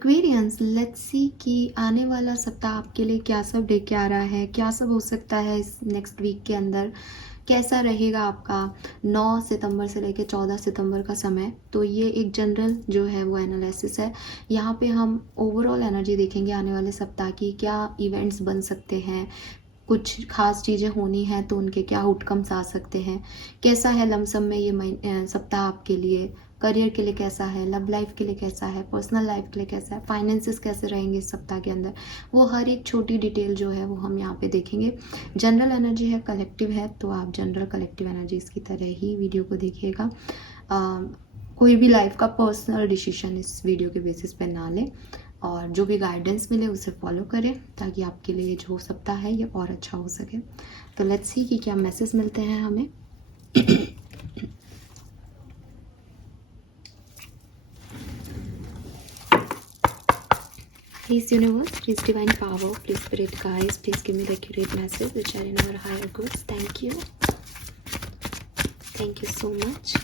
Aquarians, let's see कि आने वाला सप्ताह आपके लिए क्या सब लेके आ रहा है, क्या सब हो सकता है इस नेक्स्ट वीक के अंदर, कैसा रहेगा आपका 9 सितंबर से लेकर 14 सितंबर का समय। तो ये एक जनरल जो है वो एनालिसिस है। यहाँ पे हम ओवरऑल एनर्जी देखेंगे आने वाले सप्ताह की, क्या इवेंट्स बन सकते हैं, कुछ खास चीज़ें होनी हैं तो उनके क्या आउटकम्स आ सकते हैं, कैसा है लमसम में ये सप्ताह आपके लिए, करियर के लिए कैसा है, लव लाइफ के लिए कैसा है, पर्सनल लाइफ के लिए कैसा है, फाइनेंसेस कैसे रहेंगे इस सप्ताह के अंदर, वो हर एक छोटी डिटेल जो है वो हम यहाँ पे देखेंगे। जनरल एनर्जी है, कलेक्टिव है, तो आप जनरल कलेक्टिव एनर्जीज की तरह ही वीडियो को देखिएगा। कोई भी लाइफ का पर्सनल डिसीजन इस वीडियो के बेसिस पे ना लें, और जो भी गाइडेंस मिले उसे फॉलो करें ताकि आपके लिए जो सप्ताह है ये और अच्छा हो सके। तो लेट्स सी कि क्या मैसेज मिलते हैं हमें। Please universe, please divine power, please spirit guides, please give me the accurate message which are in our higher goods. Thank you. Thank you so much.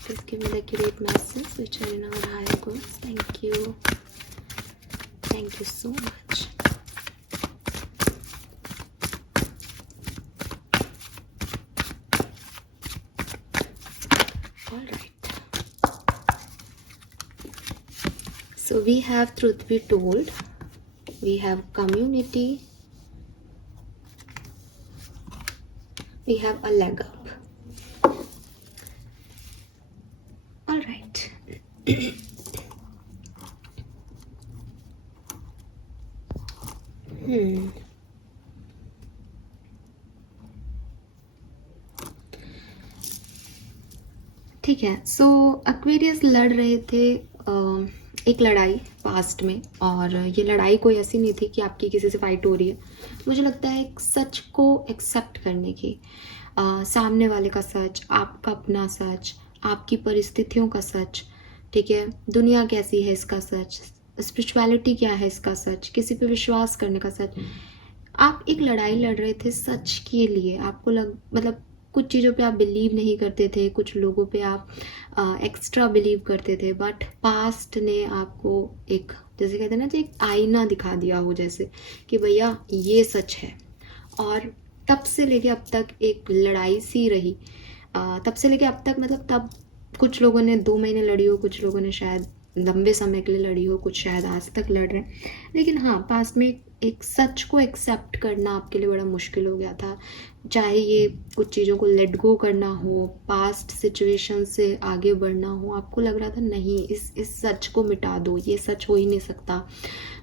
Please give me the accurate message which are in our higher goods. Thank you. Thank you so much. All right. So we have truth be told, we have community, we have a leg up. All right. ठीक है। सो Aquarius लड़ रहे थे एक लड़ाई past में, और ये लड़ाई कोई ऐसी नहीं थी कि आपकी किसी से फाइट हो रही है। मुझे लगता है एक सच को एक्सेप्ट करने की, सामने वाले का सच, आपका अपना सच, आपकी परिस्थितियों का सच, ठीक है, दुनिया कैसी है इसका सच, स्पिरिचुअलिटी क्या है इसका सच, किसी पे विश्वास करने का सच। आप एक लड़ाई लड़ रहे थे सच के लिए। आपको मतलब कुछ चीज़ों पे आप बिलीव नहीं करते थे, कुछ लोगों पे आप एक्स्ट्रा बिलीव करते थे, बट पास्ट ने आपको एक, जैसे कहते हैं ना, एक आईना दिखा दिया हो, जैसे कि भैया ये सच है। और तब से लेके अब तक एक लड़ाई सी रही। तब से लेके अब तक, मतलब तब कुछ लोगों ने 2 महीने लड़ी हो, कुछ लोगों ने शायद लंबे समय के लिए लड़ी हो, कुछ शायद आज तक लड़ रहे हैं। लेकिन हाँ, पास्ट में एक सच को एक्सेप्ट करना आपके लिए बड़ा मुश्किल हो गया था। चाहे ये कुछ चीज़ों को लेट गो करना हो, पास्ट सिचुएशन से आगे बढ़ना हो, आपको लग रहा था नहीं, इस सच को मिटा दो, ये सच हो ही नहीं सकता,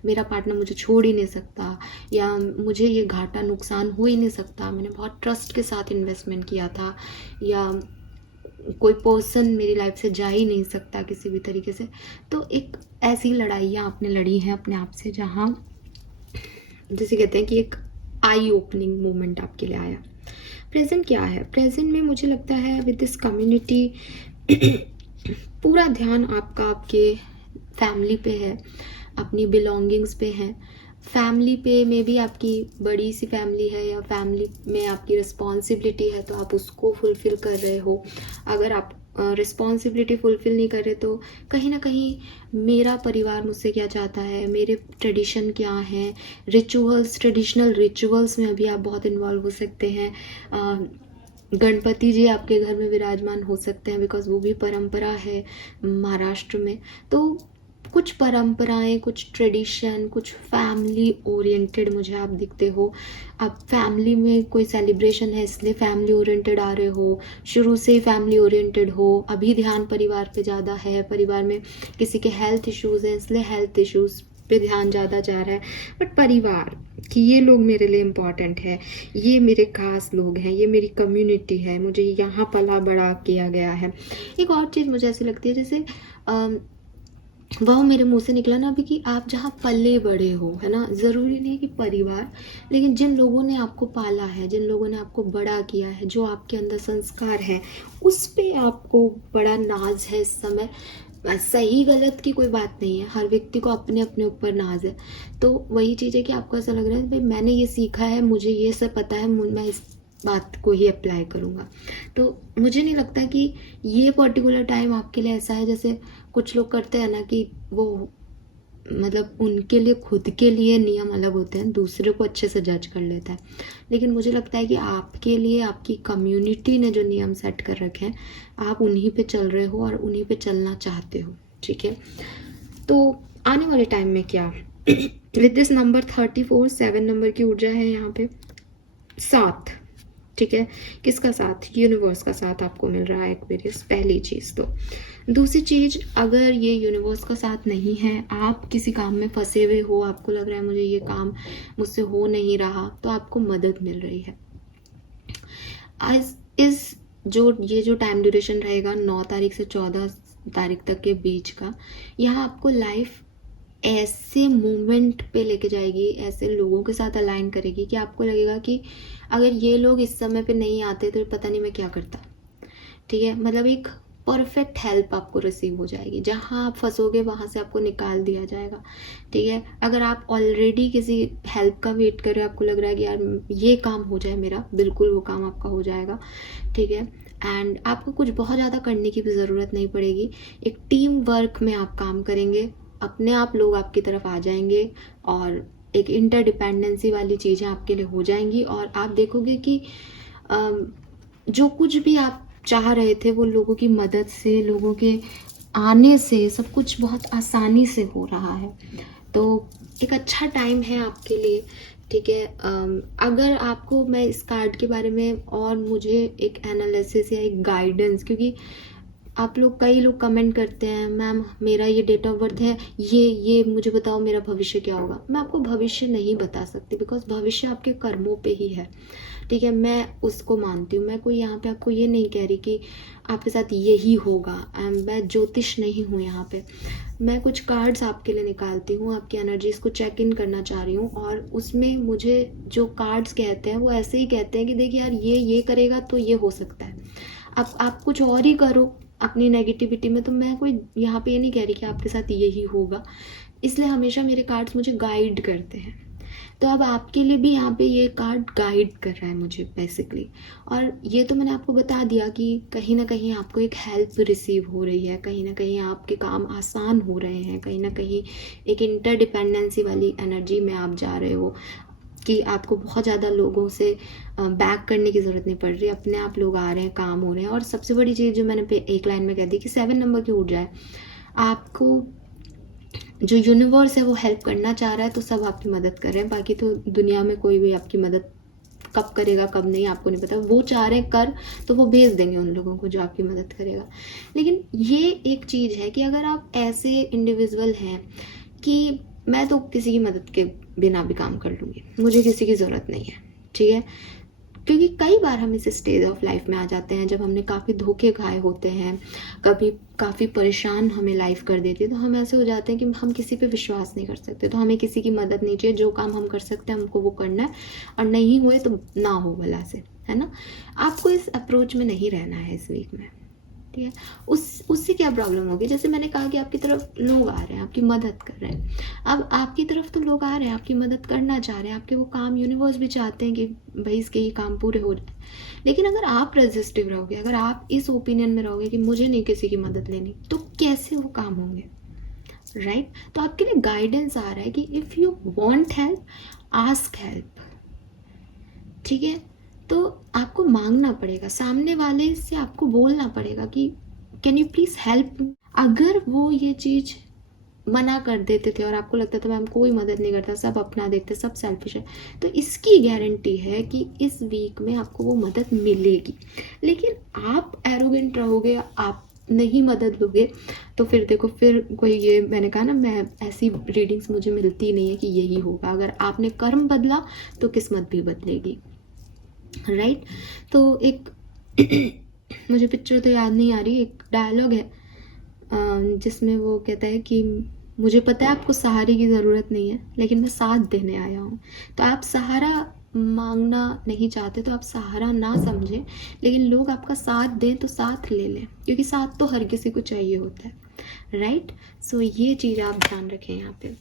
मेरा पार्टनर मुझे छोड़ ही नहीं सकता, या मुझे ये घाटा नुकसान हो ही नहीं सकता, मैंने बहुत ट्रस्ट के साथ इन्वेस्टमेंट किया था, या कोई पर्सन मेरी लाइफ से जा ही नहीं सकता किसी भी तरीके से। तो एक ऐसी लड़ाइयाँ आपने लड़ी हैं अपने आप से, जहाँ जैसे कहते हैं कि एक आई ओपनिंग मोमेंट आपके लिए आया। प्रेजेंट क्या है? प्रेजेंट में मुझे लगता है विद दिस कम्युनिटी पूरा ध्यान आपका आपके फैमिली पे है, अपनी बिलोंगिंग्स पे है। फैमिली पे में भी आपकी बड़ी सी फैमिली है, या फैमिली में आपकी रिस्पॉन्सिबिलिटी है तो आप उसको फुलफ़िल कर रहे हो। अगर आप रिस्पॉन्सिबिलिटी फुलफ़िल नहीं कर रहे तो कहीं ना कहीं मेरा परिवार मुझसे क्या चाहता है, मेरे ट्रेडिशन क्या हैं, रिचुअल्स, ट्रेडिशनल रिचुअल्स में अभी आप बहुत इन्वॉल्व हो सकते हैं। गणपति जी आपके घर में विराजमान हो सकते हैं, बिकॉज वो भी परंपरा है महाराष्ट्र में। तो कुछ परंपराएं, कुछ ट्रेडिशन, कुछ फैमिली ओरिएंटेड मुझे आप दिखते हो। आप फैमिली में कोई सेलिब्रेशन है इसलिए फैमिली ओरिएंटेड आ रहे हो, शुरू से ही फैमिली ओरिएंटेड हो। अभी ध्यान परिवार पे ज़्यादा है, परिवार में किसी के हेल्थ इश्यूज़ हैं इसलिए हेल्थ इश्यूज़ पे ध्यान ज़्यादा जा रहा है। बट परिवार कि ये लोग मेरे लिए इम्पॉर्टेंट है, ये मेरे खास लोग हैं, ये मेरी कम्युनिटी है, मुझे यहाँ पला बड़ा किया गया है। एक और चीज़ मुझे ऐसी लगती है, जैसे वह मेरे मुंह से निकला ना अभी, कि आप जहाँ पले बड़े हो, है ना, ज़रूरी नहीं कि परिवार, लेकिन जिन लोगों ने आपको पाला है, जिन लोगों ने आपको बड़ा किया है, जो आपके अंदर संस्कार है, उस पे आपको बड़ा नाज है इस समय। सही गलत की कोई बात नहीं है, हर व्यक्ति को अपने अपने ऊपर नाज है। तो वही चीज़ है कि आपको ऐसा लग रहा है भाई मैंने ये सीखा है, मुझे ये सब पता है, मैं बात को ही अप्लाई करूँगा। तो मुझे नहीं लगता कि ये पर्टिकुलर टाइम आपके लिए ऐसा है, जैसे कुछ लोग करते हैं ना कि वो मतलब उनके लिए खुद के लिए नियम अलग होते हैं, दूसरे को अच्छे से जज कर लेता है। लेकिन मुझे लगता है कि आपके लिए आपकी कम्युनिटी ने जो नियम सेट कर रखे हैं, आप उन्हीं पे चल रहे हो और उन्हीं पे चलना चाहते हो, ठीक है। तो आने वाले टाइम में क्या विद दिस नंबर 34, 7 नंबर की ऊर्जा है यहाँ पे, 7, ठीक है। किसका साथ? यूनिवर्स का साथ आपको मिल रहा है एक्वेरियस, पहली चीज़। तो दूसरी चीज़, अगर ये यूनिवर्स का साथ नहीं है, आप किसी काम में फंसे हुए हो, आपको लग रहा है मुझे ये काम मुझसे हो नहीं रहा, तो आपको मदद मिल रही है। आज इस ये जो टाइम ड्यूरेशन रहेगा 9 तारीख से 14 तारीख तक के बीच का, यहाँ आपको लाइफ ऐसे मोमेंट पे लेके जाएगी, ऐसे लोगों के साथ अलाइन करेगी कि आपको लगेगा कि अगर ये लोग इस समय पे नहीं आते तो पता नहीं मैं क्या करता, ठीक है। मतलब एक परफेक्ट हेल्प आपको रिसीव हो जाएगी, जहाँ आप फंसोगे वहाँ से आपको निकाल दिया जाएगा, ठीक है। अगर आप ऑलरेडी किसी हेल्प का वेट कर रहे हो, आपको लग रहा है कि यार ये काम हो जाए मेरा, बिल्कुल वो काम आपका हो जाएगा, ठीक है। एंड आपको कुछ बहुत ज़्यादा करने की भी ज़रूरत नहीं पड़ेगी, एक टीम वर्क में आप काम करेंगे, अपने आप लोग आपकी तरफ आ जाएंगे और एक इंटरडिपेंडेंसी वाली चीज़ें आपके लिए हो जाएंगी। और आप देखोगे कि जो कुछ भी आप चाह रहे थे वो लोगों की मदद से, लोगों के आने से सब कुछ बहुत आसानी से हो रहा है। तो एक अच्छा टाइम है आपके लिए, ठीक है। अगर आपको मैं इस कार्ड के बारे में और मुझे एक एनालिसिस या एक गाइडेंस, क्योंकि आप लोग कई लोग कमेंट करते हैं मैम मेरा ये डेट ऑफ बर्थ है, ये मुझे बताओ मेरा भविष्य क्या होगा। मैं आपको भविष्य नहीं बता सकती, बिकॉज भविष्य आपके कर्मों पे ही है, ठीक है। मैं उसको मानती हूँ, मैं कोई यहाँ पे आपको ये नहीं कह रही कि आपके साथ यही होगा। मैं ज्योतिष नहीं हूँ यहाँ पे, मैं कुछ कार्ड्स आपके लिए निकालती हूँ, आपकी एनर्जीज को चेक इन करना चाह रही हूँ, और उसमें मुझे जो कार्ड्स कहते हैं वो ऐसे ही कहते हैं कि देखिए यार ये करेगा तो ये हो सकता है। अब आप कुछ और ही करो अपनी नेगेटिविटी में, तो मैं कोई यहाँ पे ये नहीं कह रही कि आपके साथ यही होगा, इसलिए हमेशा मेरे कार्ड्स मुझे गाइड करते हैं। तो अब आपके लिए भी यहाँ पे ये कार्ड गाइड कर रहा है मुझे बेसिकली। और ये तो मैंने आपको बता दिया कि कहीं ना कहीं आपको एक हेल्प रिसीव हो रही है, कहीं ना कहीं आपके काम आसान हो रहे हैं, कहीं ना कहीं एक इंटरडिपेंडेंसी वाली एनर्जी में आप जा रहे हो कि आपको बहुत ज़्यादा लोगों से बैक करने की ज़रूरत नहीं पड़ रही, अपने आप लोग आ रहे हैं, काम हो रहे हैं। और सबसे बड़ी चीज़ जो मैंने एक लाइन में कह दी कि 7 नंबर की ऊर्जा है, आपको जो यूनिवर्स है वो हेल्प करना चाह रहा है, तो सब आपकी मदद कर रहे हैं। बाकी तो दुनिया में कोई भी आपकी मदद कब करेगा कब नहीं आपको नहीं पता, वो चाह रहे हैं कर तो वो भेज देंगे उन लोगों को जो आपकी मदद करेगा। लेकिन ये एक चीज़ है कि अगर आप ऐसे इंडिविजुअल हैं कि मैं तो किसी की मदद के बिना भी काम कर लूँगी, मुझे किसी की ज़रूरत नहीं है, ठीक है। क्योंकि कई बार हम इस स्टेज ऑफ लाइफ में आ जाते हैं जब हमने काफ़ी धोखे खाए होते हैं, कभी काफ़ी परेशान हमें लाइफ कर देती है, तो हम ऐसे हो जाते हैं कि हम किसी पे विश्वास नहीं कर सकते, तो हमें किसी की मदद नहीं चाहिए, जो काम हम कर सकते हैं हमको वो करना है, और नहीं हुए तो ना हो भला से, है ना। आपको इस अप्रोच में नहीं रहना है इस वीक में, ठीक है। उससे क्या प्रॉब्लम होगी, जैसे मैंने कहा कि आपकी तरफ लोग आ रहे हैं, आपकी मदद कर रहे हैं। अब आपकी तरफ तो लोग आ रहे हैं, आपकी मदद करना चाह रहे हैं, आपके वो काम यूनिवर्स भी चाहते हैं कि भाई इसके ही काम पूरे हो जाए। लेकिन अगर आप रेजिस्टिव रहोगे, अगर आप इस ओपिनियन में रहोगे कि मुझे नहीं किसी की मदद लेनी, तो कैसे वो काम होंगे, राइट। तो आपके लिए गाइडेंस आ रहा है कि if you want help, ask help, ठीक है। तो आपको मांगना पड़ेगा, सामने वाले से आपको बोलना पड़ेगा कि कैन यू प्लीज़ हेल्प। अगर वो ये चीज़ मना कर देते थे और आपको लगता था मैम कोई मदद नहीं करता, सब अपना देखते, सब सेल्फिश है, तो इसकी गारंटी है कि इस वीक में आपको वो मदद मिलेगी। लेकिन आप एरोगेंट रहोगे, आप नहीं मदद लोगे, तो फिर देखो फिर कोई, ये मैंने कहा ना, मैं ऐसी रीडिंग्स मुझे मिलती नहीं है कि यही होगा। अगर आपने कर्म बदला तो किस्मत भी बदलेगी, राइट। तो एक मुझे पिक्चर तो याद नहीं आ रही, एक डायलॉग है जिसमें वो कहता है कि मुझे पता है आपको सहारे की ज़रूरत नहीं है, लेकिन मैं साथ देने आया हूँ। तो आप सहारा मांगना नहीं चाहते तो आप सहारा ना समझें, लेकिन लोग आपका साथ दें तो साथ ले लें, क्योंकि साथ तो हर किसी को चाहिए होता है, राइट। सो ये चीज़ आप ध्यान रखें यहाँ पे।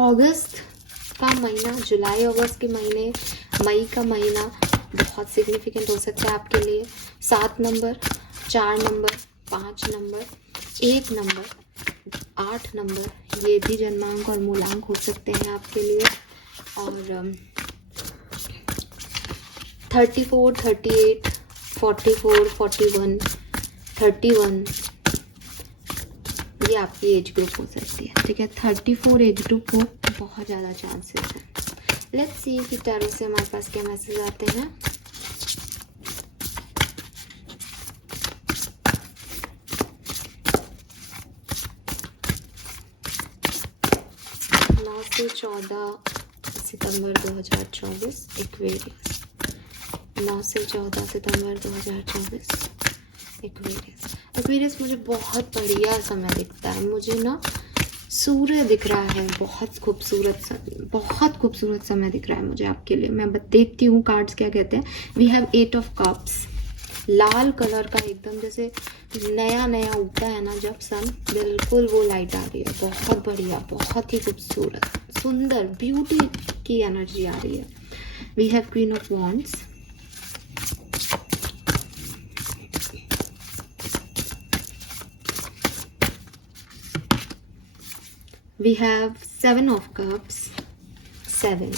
अगस्त का महीना, जुलाई अगस्त के महीने, मई का महीना बहुत सिग्निफिकेंट हो सकता है आपके लिए। 7 number, 4 number, 5 number, 1 number, 8 number, ये भी जन्मांक और मूलांक हो सकते हैं आपके लिए। और 34, 38, 44, 41, 31, ये आपकी एज ग्रुप हो सकती है। ठीक है, 34 एज ग्रुप को बहुत ज़्यादा चांसेस है। लेट्स सी कि टैरो से हमारे पास क्या मैसेज आते हैं। नौ से 14 सितंबर 2024 एक्वेरियस। 9 से 14 सितंबर 2024 एक्वेरियस। एक्वेरियस मुझे बहुत बढ़िया समय दिखता है। मुझे ना सूर्य दिख रहा है, बहुत खूबसूरत समय दिख रहा है मुझे आपके लिए। मैं देखती हूँ कार्ड्स क्या कहते हैं। वी हैव 8 ऑफ कप्स, लाल कलर का, एकदम जैसे नया नया उगता है ना जब सन, बिल्कुल वो लाइट आ रही है। बहुत बढ़िया, बहुत ही खूबसूरत, सुंदर, ब्यूटी की एनर्जी आ रही है। We have queen of wands, we have 7 of cups, 7,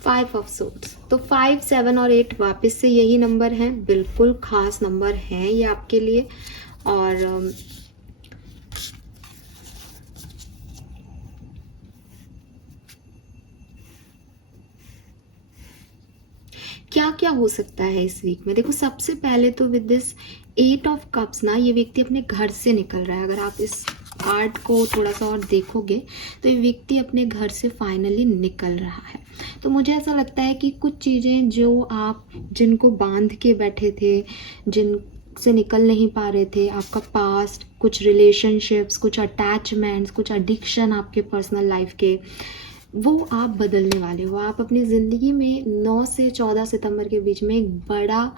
5 of swords। तो 5, 7 और 8 वापस से यही नंबर हैं, बिल्कुल खास नंबर हैं ये आपके लिए। और क्या क्या हो सकता है इस वीक में? देखो, सबसे पहले तो विद दिस 8 ऑफ कप्स ना, ये व्यक्ति अपने घर से निकल रहा है। अगर आप इस कार्ड को थोड़ा सा और देखोगे तो ये व्यक्ति अपने घर से फाइनली निकल रहा है। तो मुझे ऐसा लगता है कि कुछ चीज़ें जो आप जिनको बांध के बैठे थे, जिन से निकल नहीं पा रहे थे, आपका पास्ट, कुछ रिलेशनशिप्स, कुछ अटैचमेंट्स, कुछ एडिक्शन आपके पर्सनल लाइफ के, वो आप बदलने वाले हो। आप अपनी ज़िंदगी में 9 से 14 सितंबर के बीच में एक बड़ा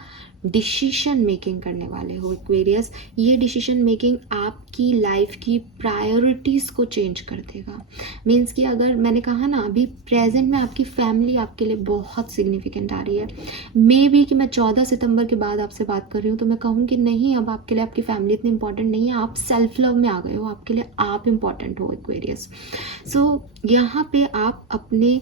डिसीजन मेकिंग करने वाले हो एक्वेरियस। ये डिसीजन मेकिंग आपकी लाइफ की प्रायोरिटीज़ को चेंज कर देगा। मीन्स कि अगर मैंने कहा ना, अभी प्रेजेंट में आपकी फैमिली आपके लिए बहुत सिग्निफिकेंट आ रही है। मे बी कि मैं 14 सितंबर के बाद आपसे बात कर रही हूँ तो मैं कहूँ कि नहीं, अब आपके लिए आपकी फैमिली इतनी इंपॉर्टेंट नहीं है, आप सेल्फ लव में आ गए हो, आपके लिए आप इम्पॉर्टेंट हो एक्वेरियस। सो यहाँ पे आप अपने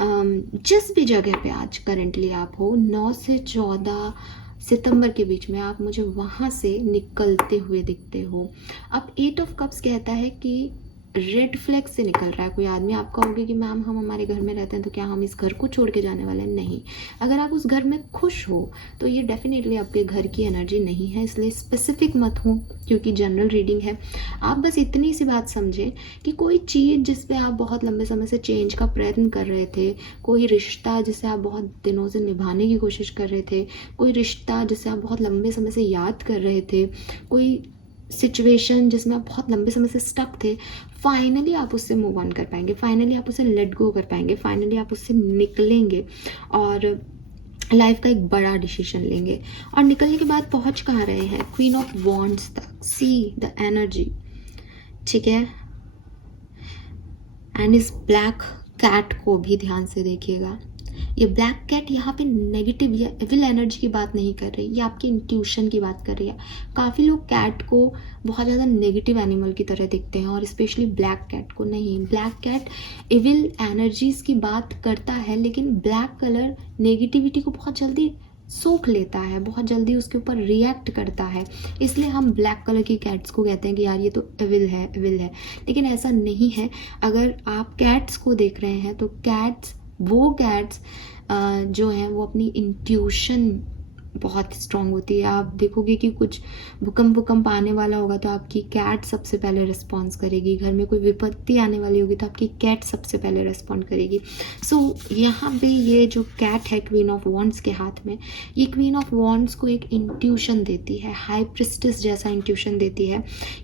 जिस भी जगह पे आज करेंटली आप हो, 9 से 14 सितंबर के बीच में आप मुझे वहाँ से निकलते हुए दिखते हो। अब 8 ऑफ कप्स कहता है कि रेड फ्लैग से निकल रहा है कोई आदमी। आप कहोगे कि मैम हम हमारे घर में रहते हैं तो क्या हम इस घर को छोड़ के जाने वाले हैं? नहीं। अगर आप उस घर में खुश हो तो ये डेफिनेटली आपके घर की एनर्जी नहीं है, इसलिए स्पेसिफिक मत हो, क्योंकि जनरल रीडिंग है। आप बस इतनी सी बात समझें कि कोई चीज़ जिस पे आप बहुत लंबे समय से चेंज का प्रयत्न कर रहे थे, कोई रिश्ता जिसे आप बहुत दिनों से निभाने की कोशिश कर रहे थे, कोई रिश्ता जिसे आप बहुत लंबे समय से याद कर रहे थे, कोई सिचुएशन जिसमें आप बहुत लंबे समय से स्टक थे, फाइनली आप उससे मूव ऑन कर पाएंगे, फाइनली आप उसे लेट गो कर पाएंगे, फाइनली आप उससे निकलेंगे और लाइफ का एक बड़ा डिसीजन लेंगे। और निकलने के बाद पहुंच कहाँ रहे हैं? क्वीन ऑफ वॉन्ड्स तक। सी द एनर्जी, ठीक है। एंड इस ब्लैक कैट को भी ध्यान से देखिएगा। ये ब्लैक कैट यहाँ पे नेगेटिव या एविल एनर्जी की बात नहीं कर रही, ये आपकी इंट्यूशन की बात कर रही है। काफ़ी लोग कैट को बहुत ज़्यादा नेगेटिव एनिमल की तरह दिखते हैं, और स्पेशली ब्लैक कैट को नहीं। ब्लैक कैट एविल एनर्जीज की बात करता है, लेकिन ब्लैक कलर नेगेटिविटी को बहुत जल्दी सोख लेता है, बहुत जल्दी उसके ऊपर रिएक्ट करता है। इसलिए हम ब्लैक कलर की कैट्स को कहते हैं कि यार ये तो एविल है, एविल है। लेकिन ऐसा नहीं है। अगर आप कैट्स को देख रहे हैं तो वो कैट्स जो हैं वो अपनी इंट्यूशन बहुत स्ट्रांग होती है। आप देखोगे कि कुछ भूकंप आने वाला होगा तो आपकी कैट सबसे पहले रिस्पॉन्स करेगी। घर में कोई विपत्ति आने वाली होगी तो आपकी कैट सबसे पहले रिस्पॉन्ड करेगी। सो यहाँ पे ये जो कैट है क्वीन ऑफ वॉन्ड्स के हाथ में, ये क्वीन ऑफ वॉन्ड्स को एक इंट्यूशन देती है, हाई प्रिस्टेस जैसा इंट्यूशन देती है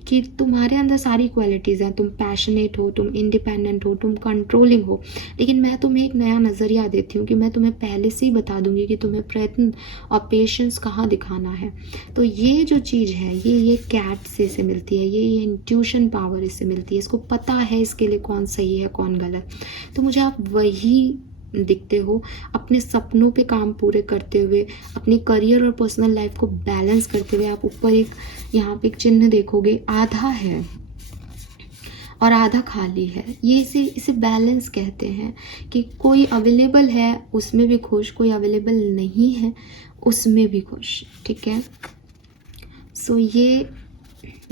कि तुम्हारे अंदर सारी क्वालिटीज़ हैं। तुम पैशनेट हो, तुम इंडिपेंडेंट हो, तुम कंट्रोलिंग हो, लेकिन मैं तुम्हें एक नया नज़रिया देती हूँ कि मैं तुम्हें पहले से ही बता दूंगी कि तुम्हें प्रयत्न और पेशेंस कहाँ दिखाना है। तो ये जो चीज़ है ये कैट से इसे मिलती है, ये इंट्यूशन पावर इससे मिलती है, इसको पता है इसके लिए कौन सही है कौन गलत। तो मुझे आप वही दिखते हो अपने सपनों पे काम पूरे करते हुए, अपनी करियर और पर्सनल लाइफ को बैलेंस करते हुए। आप ऊपर एक यहाँ पे एक चिन्ह देखोगे, आधा है और आधा खाली है। ये इसे बैलेंस कहते हैं कि कोई अवेलेबल है उसमें भी खुश, कोई अवेलेबल नहीं है उसमें भी खुश। ठीक है, सो ये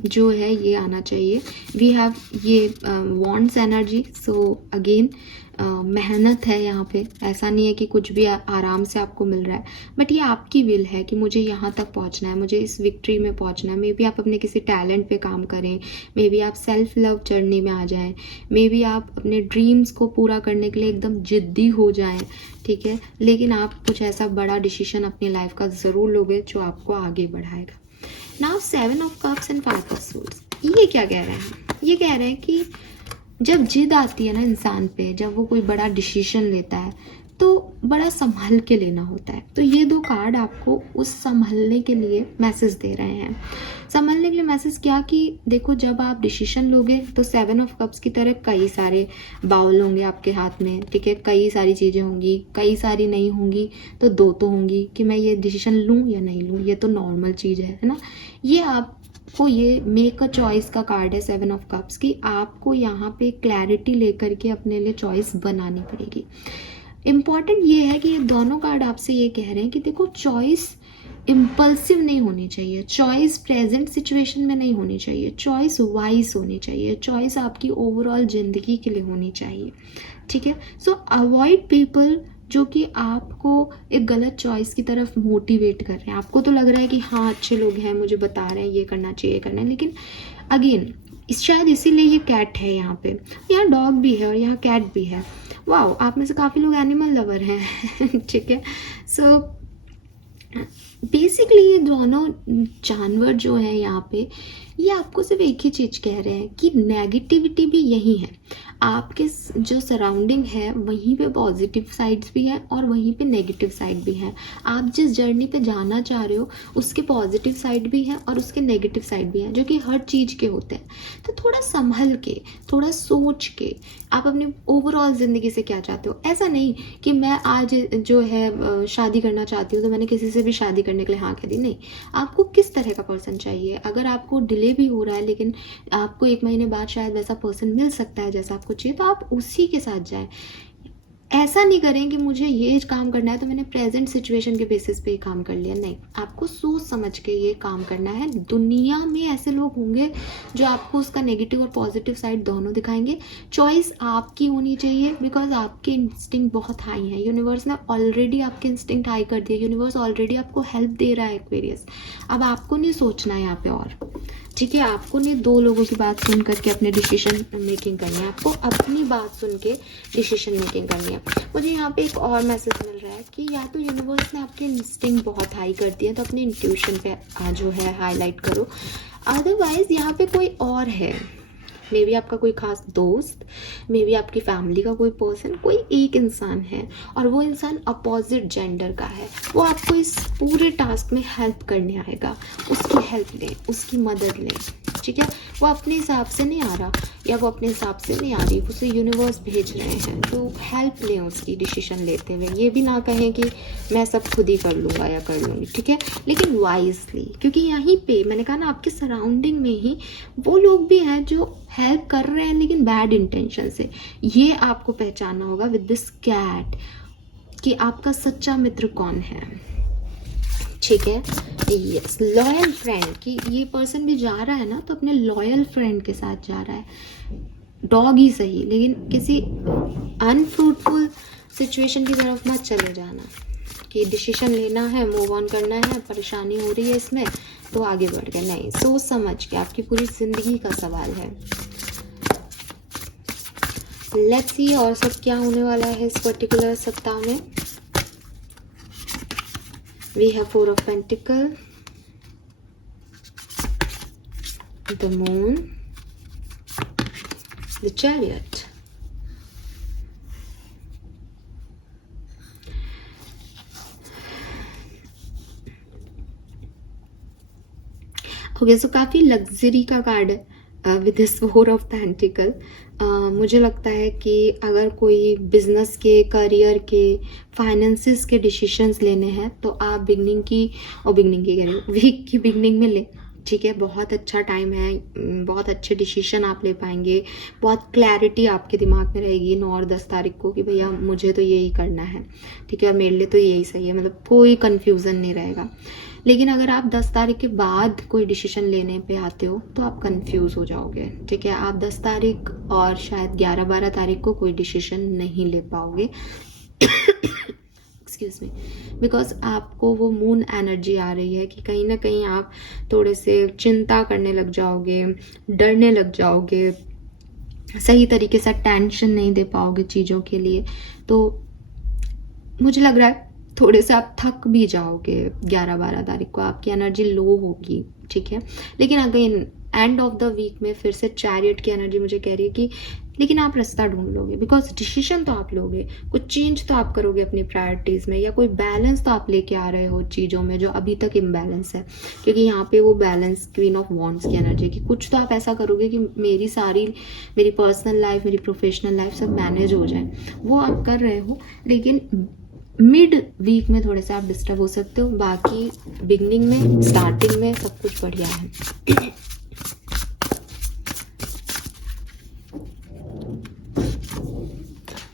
जो है ये आना चाहिए। वी हैव ये वांट्स एनर्जी। सो अगेन मेहनत है यहाँ पे, ऐसा नहीं है कि कुछ भी आराम से आपको मिल रहा है, बट ये आपकी विल है कि मुझे यहाँ तक पहुँचना है, मुझे इस विक्ट्री में पहुँचना है। मे बी आप अपने किसी टैलेंट पे काम करें, मे बी आप सेल्फ लव जर्नी में आ जाएं, मे बी आप अपने ड्रीम्स को पूरा करने के लिए एकदम जिद्दी हो जाएं। ठीक है, लेकिन आप कुछ ऐसा बड़ा डिसीजन अपनी लाइफ का ज़रूर लोगे जो आपको आगे बढ़ाएगा। Now 7 of cups and 5 of swords, ये क्या कह रहे हैं? ये कह रहे हैं कि जब जिद आती है ना इंसान पे, जब वो कोई बड़ा डिसीजन लेता है तो बड़ा संभल के लेना होता है। तो ये 2 कार्ड आपको उस संभलने के लिए मैसेज दे रहे हैं। संभलने के लिए मैसेज क्या कि देखो, जब आप डिसीजन लोगे तो 7 ऑफ कप्स की तरह कई सारे बाउल होंगे आपके हाथ में। ठीक है, कई सारी चीज़ें होंगी, कई सारी नहीं होंगी तो 2 तो होंगी कि मैं ये डिसीजन लूँ या नहीं लूँ। ये तो नॉर्मल चीज़ है ना। ये आपको ये मेक अ चॉइस का कार्ड है 7 ऑफ कप्स की। आपको यहाँ पे क्लैरिटी लेकर के अपने लिए चॉइस बनानी पड़ेगी। इम्पॉर्टेंट ये है कि ये दोनों कार्ड आपसे ये कह रहे हैं कि देखो, चॉइस इम्पल्सिव नहीं होनी चाहिए, चॉइस प्रेजेंट सिचुएशन में नहीं होनी चाहिए, चॉइस वाइज होनी चाहिए, चॉइस आपकी ओवरऑल ज़िंदगी के लिए होनी चाहिए। ठीक है, सो अवॉइड पीपल जो कि आपको एक गलत चॉइस की तरफ मोटिवेट कर रहे हैं। आपको तो लग रहा है कि हाँ अच्छे लोग हैं, मुझे बता रहे हैं ये करना चाहिए, करना है, लेकिन अगेन शायद इसीलिए ये कैट है यहाँ पे। यहाँ डॉग भी है और यहाँ कैट भी है। वाओ, आप में से काफ़ी लोग एनिमल लवर हैं। ठीक है, सो बेसिकली ये दोनों जानवर जो है यहाँ पे, ये आपको सिर्फ एक ही चीज़ कह रहे हैं कि नेगेटिविटी भी यही है। आपके जो सराउंडिंग है वहीं पे पॉजिटिव साइड्स भी हैं और वहीं पे नेगेटिव साइड भी हैं। आप जिस जर्नी पे जाना चाह रहे हो उसके पॉजिटिव साइड भी हैं और उसके नेगेटिव साइड भी हैं, जो कि हर चीज़ के होते हैं। तो थोड़ा संभल के, थोड़ा सोच के आप अपनी ओवरऑल ज़िंदगी से क्या चाहते हो। ऐसा नहीं कि मैं आज जो है शादी करना चाहती हूँ तो मैंने किसी से भी शादी करने के लिए हाँ कह दी। नहीं, आपको किस तरह का पर्सन चाहिए। अगर आपको डिले भी हो रहा है लेकिन आपको 1 महीने बाद शायद वैसा पर्सन मिल सकता है जैसा आपको चाहिए, तो आप उसी के साथ जाएं। ऐसा नहीं करें कि मुझे ये काम करना है तो मैंने प्रेजेंट सिचुएशन के बेसिस पे ये काम कर लिया। नहीं, आपको सोच समझ के ये काम करना है। दुनिया में ऐसे लोग होंगे जो आपको उसका नेगेटिव और पॉजिटिव साइड दोनों दिखाएंगे। चॉइस आपकी होनी चाहिए बिकॉज आपके इंस्टिंक्ट बहुत हाई है। यूनिवर्स ने ऑलरेडी आपके इंस्टिंक्ट हाई कर दिया। यूनिवर्स ऑलरेडी आपको हेल्प दे रहा है एक्वेरियस। अब आपको नहीं सोचना है यहाँ पे और, ठीक है, आपको नहीं 2 लोगों की बात सुन करके अपने डिसीजन मेकिंग करनी है। आपको अपनी बात सुन के डिसीजन मेकिंग करनी है। मुझे यहाँ पे एक और मैसेज मिल रहा है कि या तो यूनिवर्स ने आपके इंस्टिंक्ट बहुत हाई कर दिया तो अपने इंट्यूशन पे जो है हाईलाइट करो, अदरवाइज यहाँ पे कोई और है। मे बी आपका कोई खास दोस्त, मे बी आपकी फैमिली का कोई पर्सन, कोई एक इंसान है और वो इंसान अपोजिट जेंडर का है। वो आपको इस पूरे टास्क में हेल्प करने आएगा। उसकी हेल्प लें, उसकी मदद लें। ठीक है, वो अपने हिसाब से नहीं आ रहा या वो अपने हिसाब से नहीं आ रही, उसे यूनिवर्स भेज रहे हैं, तो हेल्प लें उसकी डिसीजन लेते हुए। ये भी ना कहें कि मैं सब खुद ही कर लूँगा या कर लूँगी। ठीक है, लेकिन वाइजली, क्योंकि यहीं पे मैंने कहा ना आपके सराउंडिंग में ही वो लोग भी हैं जो हेल्प कर रहे हैं लेकिन बैड इंटेंशन से। ये आपको पहचानना होगा विद दिस कैट कि आपका सच्चा मित्र कौन है। ठीक है, यस, लॉयल फ्रेंड, कि ये पर्सन भी जा रहा है ना तो अपने लॉयल फ्रेंड के साथ जा रहा है। डॉग ही सही, लेकिन किसी अनफ्रूटफुल सिचुएशन की तरफ मत चले जाना कि डिसीजन लेना है, मूव ऑन करना है, परेशानी हो रही है इसमें तो आगे बढ़ गए। नहीं, सोच समझ के, आपकी पूरी जिंदगी का सवाल है। लेट्स सी और सब क्या होने वाला है इस पर्टिकुलर सप्ताह में। We have 4 of Pentacles, the Moon, the Chariot. Okay, so काफ़ी लग्जरी का कार्ड है with this four of pentacle. मुझे लगता है कि अगर कोई बिजनेस के, करियर के, फाइनेंसिस के डिसीजंस लेने हैं तो आप बिगनिंग की कह रही हूँ, वीक की बिगनिंग में लें। ठीक है, बहुत अच्छा टाइम है, बहुत अच्छे डिसीजन आप ले पाएंगे, बहुत क्लैरिटी आपके दिमाग में रहेगी 9 और 10 तारीख को कि भैया मुझे तो यही करना है। ठीक है, और मेरे लिए तो यही सही है, मतलब कोई कन्फ्यूज़न नहीं रहेगा। लेकिन अगर आप 10 तारीख के बाद कोई डिसीजन लेने पे आते हो तो आप कंफ्यूज हो जाओगे। ठीक है, आप 10 तारीख और शायद 11-12 तारीख को कोई डिसीजन नहीं ले पाओगे एक्सक्यूज मी, बिकॉज आपको वो मून एनर्जी आ रही है कि कहीं ना कहीं आप थोड़े से चिंता करने लग जाओगे, डरने लग जाओगे, सही तरीके से टेंशन नहीं दे पाओगे चीज़ों के लिए। तो मुझे लग रहा है थोड़े से आप थक भी जाओगे 11-12 तारीख को, आपकी एनर्जी लो होगी। ठीक है, लेकिन again end of the week में फिर से चैरियट की एनर्जी मुझे कह रही है कि लेकिन आप रास्ता ढूंढ लोगे, बिकॉज डिसीजन तो आप लोगे, कुछ चेंज तो आप करोगे अपनी प्रायोरिटीज़ में, या कोई बैलेंस तो आप लेके आ रहे हो चीज़ों में जो अभी तक इम्बैलेंस है। क्योंकि यहाँ पे वो बैलेंस, क्वीन ऑफ वॉन्ड्स की एनर्जी कि कुछ तो आप ऐसा करोगे कि मेरी पर्सनल लाइफ, मेरी प्रोफेशनल लाइफ सब मैनेज हो जाए, वो आप कर रहे हो। लेकिन मिड वीक में थोड़े से आप डिस्टर्ब हो सकते हो, बाकी बिगनिंग में, स्टार्टिंग में सब कुछ बढ़िया है।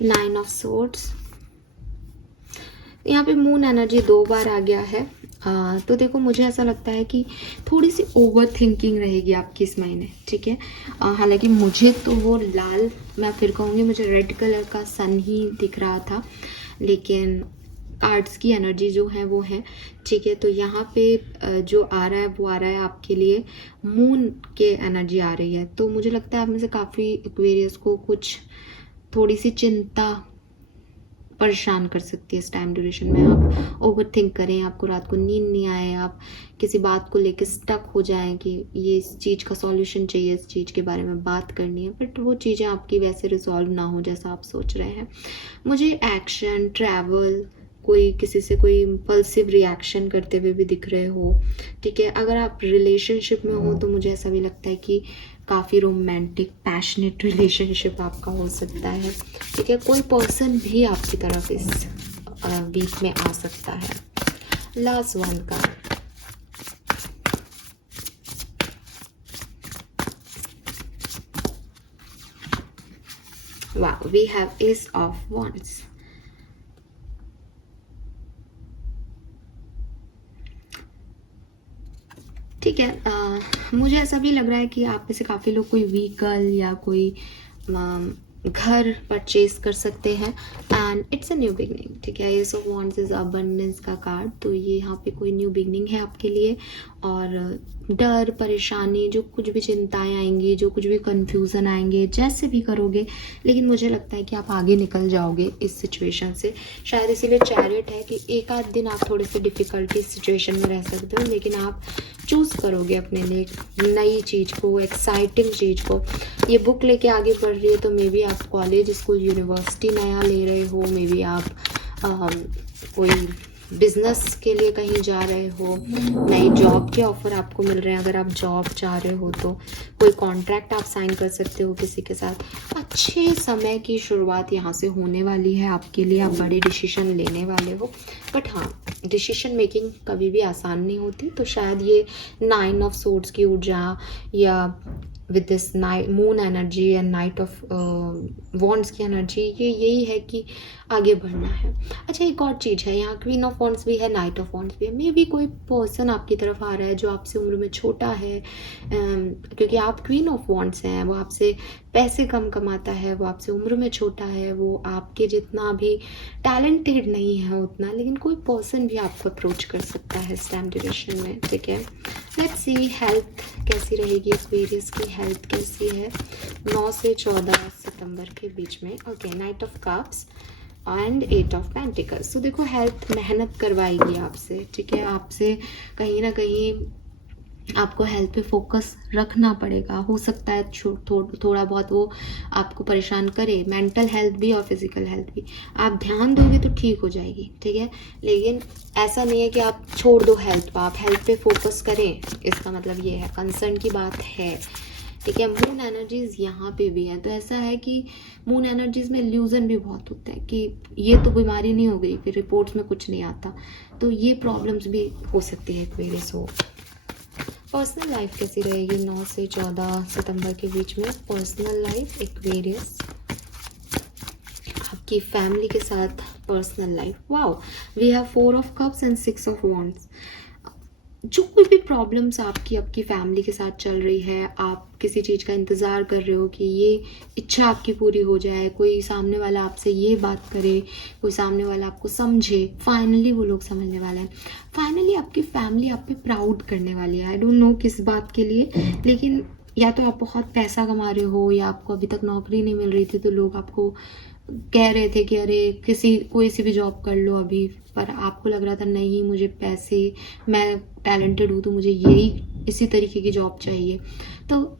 नाइन ऑफ सोर्ड्स, यहाँ पे मून एनर्जी 2 बार आ गया है। तो देखो, मुझे ऐसा लगता है कि थोड़ी सी ओवर थिंकिंग रहेगी आपकी इस महीने। ठीक है, हालांकि मुझे तो वो लाल, मैं फिर कहूँगी मुझे रेड कलर का सन ही दिख रहा था, लेकिन कार्ड्स की एनर्जी जो है वो है। ठीक है, तो यहाँ पे जो आ रहा है वो आ रहा है आपके लिए मून के एनर्जी आ रही है। तो मुझे लगता है आप में से काफ़ी एक्वेरियस को कुछ थोड़ी सी चिंता परेशान कर सकती है इस टाइम ड्यूरेशन में। आप ओवर थिंक करें, आपको रात को नींद नहीं आए, आप किसी बात को लेकर स्टक हो जाएं कि ये इस चीज़ का सॉल्यूशन चाहिए, इस चीज़ के बारे में बात करनी है, बट वो चीज़ें आपकी वैसे रिजॉल्व ना हो जैसा आप सोच रहे हैं। मुझे एक्शन, ट्रैवल, कोई किसी से कोई इम्पल्सिव रिएक्शन करते हुए भी दिख रहे हो। ठीक है, अगर आप रिलेशनशिप में हो तो मुझे ऐसा भी लगता है कि काफ़ी रोमांटिक, पैशनेट रिलेशनशिप आपका हो सकता है। ठीक है, कोई पर्सन भी आपकी तरफ इस वीक में आ सकता है। लास्ट वन का वाह, we have ace of wands. ठीक है, मुझे ऐसा भी लग रहा है कि आप में से काफ़ी लोग कोई व्हीकल या कोई घर परचेज कर सकते हैं, and it's a new beginning. ठीक है, S of wands is abundance का कार्ड, तो ये यहाँ पे कोई न्यू बिगनिंग है आपके लिए। और डर, परेशानी, जो कुछ भी चिंताएं आएंगी, जो कुछ भी कंफ्यूजन आएंगे, जैसे भी करोगे, लेकिन मुझे लगता है कि आप आगे निकल जाओगे इस सिचुएशन से। शायद इसीलिए चैरियट है कि एक आध दिन आप थोड़े से डिफिकल्टी सिचुएशन में रह सकते हो, लेकिन आप चूज़ करोगे अपने लिए नई चीज़ को, एक्साइटिंग चीज़ को। ये बुक लेके आगे बढ़ रही है तो मे बी आप कॉलेज, स्कूल, यूनिवर्सिटी नया ले रहे हो, मे बी आप कोई बिजनेस के लिए कहीं जा रहे हो, नई जॉब के ऑफर आपको मिल रहे हैं, अगर आप जॉब चाह रहे हो तो कोई कॉन्ट्रैक्ट आप साइन कर सकते हो किसी के साथ। अच्छे समय की शुरुआत यहाँ से होने वाली है आपके लिए, आप बड़े डिसीजन लेने वाले हो। बट हाँ, डिसीजन मेकिंग कभी भी आसान नहीं होती, तो शायद ये 9 ऑफ सोर्ड्स की ऊर्जा या with this moon energy and night of wands की एनर्जी, ये यही है कि आगे बढ़ना है। अच्छा, एक और चीज़ है, यहाँ क्वीन ऑफ वॉन्ड्स भी है, नाइट ऑफ वॉन्ड्स भी है। मे बी कोई पर्सन आपकी तरफ आ रहा है जो आपसे उम्र में छोटा है, क्योंकि आप क्वीन ऑफ वॉन्ड्स हैं, वो आपसे पैसे कम कमाता है, वो आपसे उम्र में छोटा है, वो आपके जितना भी टैलेंटेड नहीं है उतना, लेकिन कोई पर्सन भी आपको अप्रोच कर सकता है इस टाइम ड्यूरेशन में। ठीक है, लेट्स सी हेल्थ कैसी रहेगी, एक्वेरियस की हेल्थ कैसी है 9 से 14 सितंबर के बीच में। Okay, night of cups and 8 of pentacles. तो देखो, हेल्थ मेहनत करवाएगी आपसे। ठीक है, आपसे कहीं ना कहीं आपको हेल्थ पे फोकस रखना पड़ेगा। हो सकता है थोड़ा बहुत वो आपको परेशान करे, मेंटल हेल्थ भी और फिजिकल हेल्थ भी। आप ध्यान दोगे तो ठीक हो जाएगी, ठीक है। लेकिन ऐसा नहीं है कि आप छोड़ दो हेल्थ पर, आप हेल्थ पे फोकस करें, इसका मतलब ये है, कंसर्न की बात है, ठीक है। मून एनर्जीज यहाँ पे भी है, तो ऐसा है कि मून एनर्जीज में इल्यूजन भी बहुत होता है कि ये तो बीमारी नहीं हो गई, फिर रिपोर्ट्स में कुछ नहीं आता, तो ये प्रॉब्लम्स भी हो सकती है एक्वेरियस हो। पर्सनल लाइफ कैसी रहेगी 9 से 14 सितंबर के बीच में? पर्सनल लाइफ एक्वेरियस, आपकी फैमिली के साथ personal life, wow, we have 4 of cups and 6 of wands. जो कोई भी प्रॉब्लम्स आपकी फैमिली के साथ चल रही है, आप किसी चीज़ का इंतज़ार कर रहे हो कि ये इच्छा आपकी पूरी हो जाए, कोई सामने वाला आपसे ये बात करे, कोई सामने वाला आपको समझे, फाइनली वो लोग समझने वाले हैं। फाइनली आपकी फैमिली आप पे प्राउड करने वाली है। आई डोंट नो किस बात के लिए, लेकिन या तो आप बहुत पैसा कमा रहे हो, या आपको अभी तक नौकरी नहीं मिल रही थी तो लोग आपको कह रहे थे कि अरे कोई सी भी जॉब कर लो अभी, पर आपको लग रहा था नहीं, मुझे पैसे, मैं टैलेंटेड हूँ तो मुझे इसी तरीके की जॉब चाहिए। तो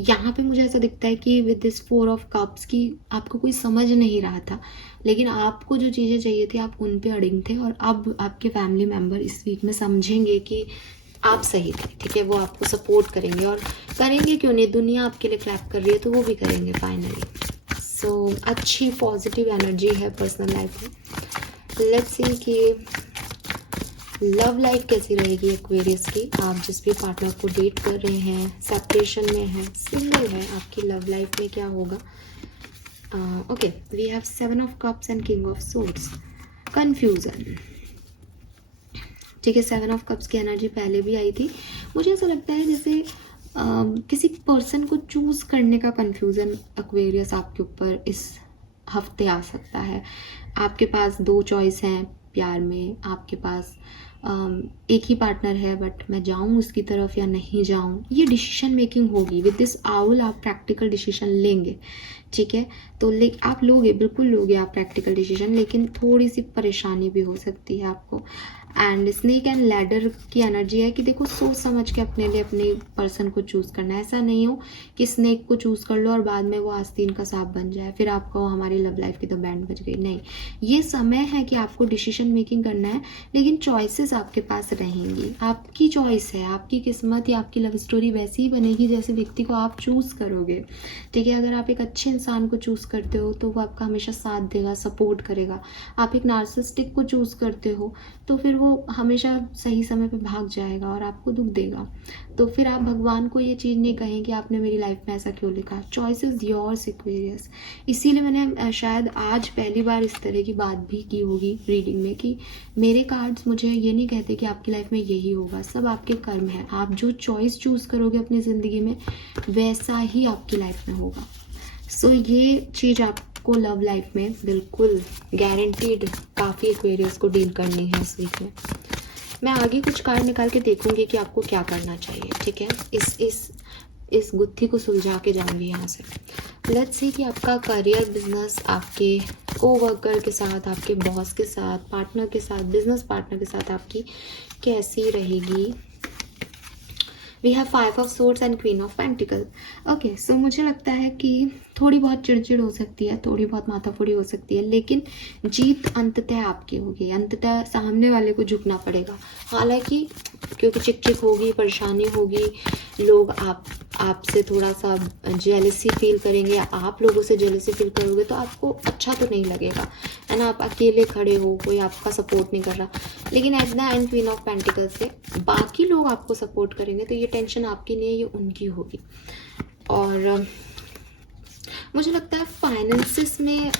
यहाँ पे मुझे ऐसा दिखता है कि विद दिस 4 ऑफ कप्स की आपको कोई समझ नहीं रहा था, लेकिन आपको जो चीज़ें चाहिए थी आप उन पे अडिग थे, और अब आपके फैमिली मेम्बर इस वीक में समझेंगे कि आप सही थे, ठीक है। वो आपको सपोर्ट करेंगे, और करेंगे क्यों नहीं, दुनिया आपके लिए क्लैप कर रही है तो वो भी करेंगे फाइनली। सो अच्छी पॉजिटिव एनर्जी है पर्सनल लाइफ में। लेट्स सी कि लव लाइफ कैसी रहेगी एक्वेरियस की। आप जिस भी पार्टनर को डेट कर रहे हैं, सेपरेशन में है, सिंगल है, आपकी लव लाइफ में क्या होगा? Okay, we have 7 of cups and king of swords. Confusion, ठीक है। 7 ऑफ कप्स की एनर्जी पहले भी आई थी। मुझे ऐसा लगता है जैसे किसी पर्सन को चूज़ करने का कंफ्यूजन एक्वेरियस आपके ऊपर इस हफ्ते आ सकता है। आपके पास 2 चॉइस हैं प्यार में, आपके पास एक ही पार्टनर है, बट मैं जाऊं उसकी तरफ या नहीं जाऊं, ये डिसीजन मेकिंग होगी। विद दिस आउल आप प्रैक्टिकल डिसीजन लेंगे, ठीक है। तो आप लोगे, बिल्कुल लोगे आप प्रैक्टिकल डिसीजन, लेकिन थोड़ी सी परेशानी भी हो सकती है आपको। एंड स्नेक एंड लैडर की एनर्जी है कि देखो सोच समझ के अपने लिए अपने पर्सन को चूज़ करना है। ऐसा नहीं हो कि स्नेक को चूज़ कर लो और बाद में वो आस्तीन का सांप बन जाए, फिर आपको हमारी लव लाइफ की तो बैंड बज गई। नहीं, ये समय है कि आपको डिसीजन मेकिंग करना है, लेकिन चॉइसेस आपके पास रहेंगी। आपकी चॉइस है, आपकी किस्मत या आपकी लव स्टोरी वैसी ही बनेगी जैसे व्यक्ति को आप चूज़ करोगे, ठीक है। अगर आप एक अच्छे इंसान को चूज़ करते हो तो वो आपका हमेशा साथ देगा, सपोर्ट करेगा। आप एक नार्सिसिस्टिक को चूज़ करते हो तो फिर वो हमेशा सही समय पे भाग जाएगा और आपको दुख देगा। तो फिर आप भगवान को ये चीज़ नहीं कहें कि आपने मेरी लाइफ में ऐसा क्यों लिखा। Choice is yours Aquarius. इसीलिए मैंने शायद आज पहली बार इस तरह की बात भी की होगी रीडिंग में कि मेरे कार्ड्स मुझे ये नहीं कहते कि आपकी लाइफ में यही होगा, सब आपके कर्म है। आप जो चॉइस चूज़ करोगे अपनी ज़िंदगी में वैसा ही आपकी लाइफ में होगा। सो ये चीज़ आपको लव लाइफ में बिल्कुल गारंटीड काफ़ी एक्वेरियस को डील करनी है इस वीक में। मैं आगे कुछ कार्ड निकाल के देखूंगी कि आपको क्या करना चाहिए, ठीक है। इस गुत्थी को सुलझा के जाऊंगी यहाँ से। लेट्स सी कि आपका करियर, बिजनेस, आपके कोवर्कर के साथ, आपके बॉस के साथ, पार्टनर के साथ, बिजनेस पार्टनर के साथ आपकी कैसी रहेगी। We have 5 of swords and queen of pentacle. Okay, so मुझे लगता है कि थोड़ी बहुत चिड़चिड़ हो सकती है, थोड़ी बहुत माथाफोड़ी हो सकती है, लेकिन जीत अंततः आपकी होगी। अंततः सामने वाले को झुकना पड़ेगा। हालांकि क्योंकि चिक चिक होगी, परेशानी होगी, लोग आपसे थोड़ा सा जेलसी फील करेंगे, आप लोगों से जेलसी फील करोगे तो आपको अच्छा तो नहीं लगेगा, है ना। आप अकेले खड़े हो, कोई आपका सपोर्ट नहीं कर रहा, लेकिन at the end queen of pentacle से बाकी लोग आपको सपोर्ट करेंगे, तो ये टेंशन आपकी नहीं है, ये उनकी होगी। और मुझे लगता है फाइनेंसिस में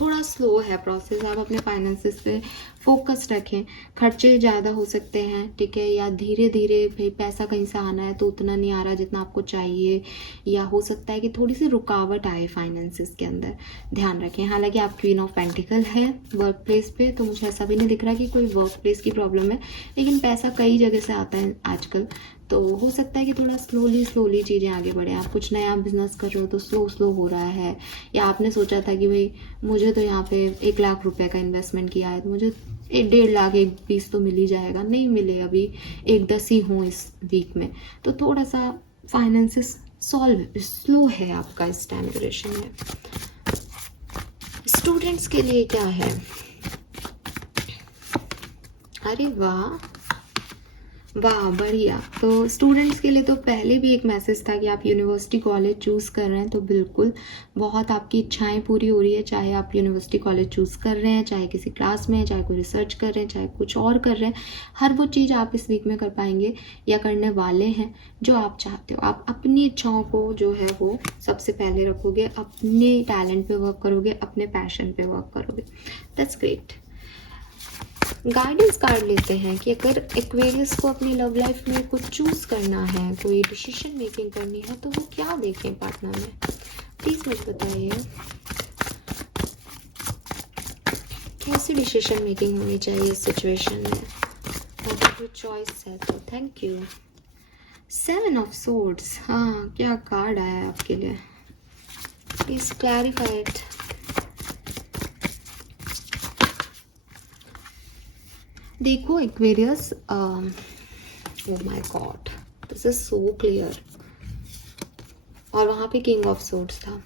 थोड़ा स्लो है प्रोसेस। आप अपने फाइनेंसिस पे फोकस रखें। खर्चे ज़्यादा हो सकते हैं, ठीक है, या धीरे धीरे भाई पैसा कहीं से आना है तो उतना नहीं आ रहा जितना आपको चाहिए, या हो सकता है कि थोड़ी सी रुकावट आए फाइनेंसिस के अंदर, ध्यान रखें। हालांकि आप क्वीन ऑफ पेंटिकल है वर्क प्लेस पे, तो मुझे ऐसा भी नहीं दिख रहा कि कोई वर्क प्लेस की प्रॉब्लम है, लेकिन पैसा कई जगह से आता है आजकल, तो हो सकता है कि थोड़ा स्लोली चीज़ें आगे बढ़े। आप कुछ नया बिजनेस कर रहे हो तो स्लो हो रहा है, या आपने सोचा था कि भाई मुझे तो यहाँ पे 1 लाख रुपए का इन्वेस्टमेंट किया है तो मुझे 1.5 लाख 1.20 तो मिल ही जाएगा, नहीं मिले अभी 1.10 ही हों इस वीक में, तो थोड़ा सा फाइनेंसेस सॉल्व स्लो है आपका इस टाइम ड्यूरेशन में। स्टूडेंट्स के लिए क्या है? अरे वाह वाह, बढ़िया। तो स्टूडेंट्स के लिए तो पहले भी एक मैसेज था कि आप यूनिवर्सिटी कॉलेज चूज़ कर रहे हैं, तो बिल्कुल बहुत आपकी इच्छाएं पूरी हो रही है, चाहे आप यूनिवर्सिटी कॉलेज चूज़ कर रहे हैं, चाहे किसी क्लास में, चाहे कोई रिसर्च कर रहे हैं, चाहे कुछ और कर रहे हैं, हर वो चीज़ आप इस वीक में कर पाएंगे या करने वाले हैं जो आप चाहते हो। आप अपनी इच्छाओं को जो है वो सबसे पहले रखोगे, अपने टैलेंट पे वर्क करोगे, अपने पैशन पे वर्क करोगे। That's great. गाइडेंस कार्ड लेते हैं कि अगर एक्वेरियस को अपनी लव लाइफ में कुछ चूज करना है, कोई डिसीजन मेकिंग करनी है, तो वो क्या देखें पार्टनर में, प्लीज मुझे बताइए कैसी डिसीजन मेकिंग होनी चाहिए इस सिचुएशन में। अगर चॉइस है तो थैंक यू। 7 ऑफ सोर्ड्स, हाँ क्या कार्ड आया है आपके लिए, प्लीज क्लैरिफाई इट। देखो Aquarius, oh my God, this is so clear, और वहां पे किंग ऑफ सोर्ड्स था।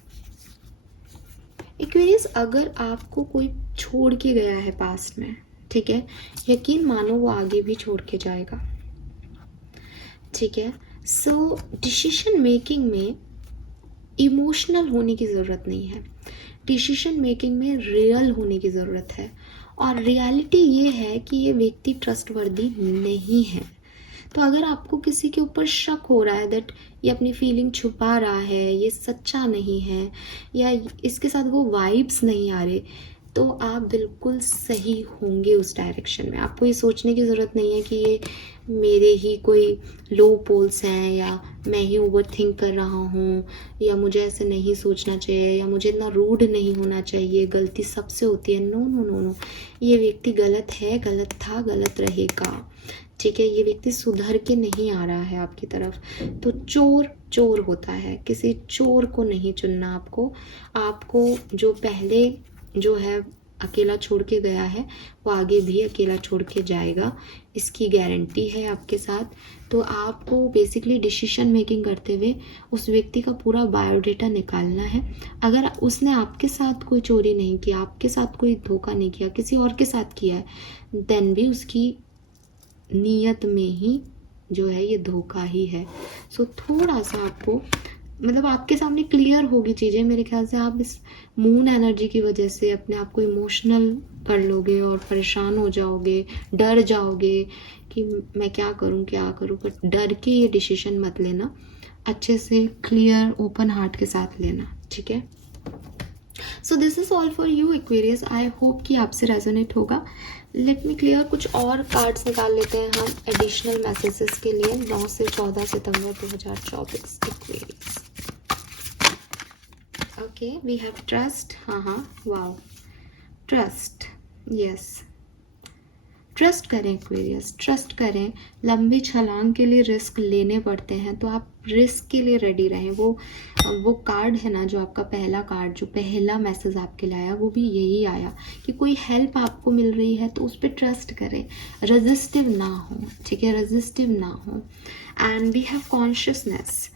एक्वेरियस, अगर आपको कोई छोड़ के गया है पास्ट में, ठीक है, यकीन मानो वो आगे भी छोड़ के जाएगा, ठीक है। सो डिसीजन मेकिंग में इमोशनल होने की ज़रूरत नहीं है, डिसीजन मेकिंग में रियल होने की ज़रूरत है, और रियलिटी ये है कि ये व्यक्ति ट्रस्टवर्दी नहीं है। तो अगर आपको किसी के ऊपर शक हो रहा है दैट ये अपनी फीलिंग छुपा रहा है, ये सच्चा नहीं है, या इसके साथ वो वाइब्स नहीं आ रहे, तो आप बिल्कुल सही होंगे उस डायरेक्शन में। आपको ये सोचने की ज़रूरत नहीं है कि ये मेरे ही कोई लो पोल्स हैं, या मैं ही ओवर थिंक कर रहा हूँ, या मुझे ऐसे नहीं सोचना चाहिए, या मुझे इतना रूड नहीं होना चाहिए, गलती सबसे होती है। नो नो नो नो, ये व्यक्ति गलत है, गलत था, गलत रहेगा, ठीक है। ये व्यक्ति सुधर के नहीं आ रहा है आपकी तरफ। तो चोर चोर होता है, किसी चोर को नहीं चुनना आपको। आपको जो पहले जो है अकेला छोड़ के गया है, वो आगे भी अकेला छोड़ के जाएगा, इसकी गारंटी है आपके साथ। तो आपको बेसिकली डिसीजन मेकिंग करते हुए उस व्यक्ति का पूरा बायोडेटा निकालना है। अगर उसने आपके साथ कोई चोरी नहीं किया, आपके साथ कोई धोखा नहीं किया, किसी और के साथ किया है, देन भी उसकी नीयत में ही जो है ये धोखा ही है। सो थोड़ा सा आपको मतलब आपके सामने क्लियर होगी चीज़ें। मेरे ख्याल से आप इस मून एनर्जी की वजह से अपने आप को इमोशनल कर लोगे और परेशान हो जाओगे, डर जाओगे कि मैं क्या करूं, बट डर के ये डिसीजन मत लेना, अच्छे से क्लियर ओपन हार्ट के साथ लेना, ठीक है। So this is all for you Aquarius, I hope कि आपसे रेजोनेट होगा। लेट मी क्लियर, कुछ और कार्ड्स निकाल लेते हैं हम एडिशनल मैसेजेस के लिए 9 से 14 सितंबर 2024 Aquarius. Okay, we have trust, हाँ वाओ, ट्रस्ट, यस, ट्रस्ट करें एक्वेरियस, ट्रस्ट करें। लंबी छलांग के लिए रिस्क लेने पड़ते हैं, तो आप रिस्क के लिए रेडी रहें। वो कार्ड है ना, जो आपका पहला कार्ड, जो पहला मैसेज आपके लिए आया, वो भी यही आया कि कोई हेल्प आपको मिल रही है तो उस पर ट्रस्ट करें, रेजिस्टिव ना हो, ठीक है, रेजिस्टिव ना हो। And we have consciousness,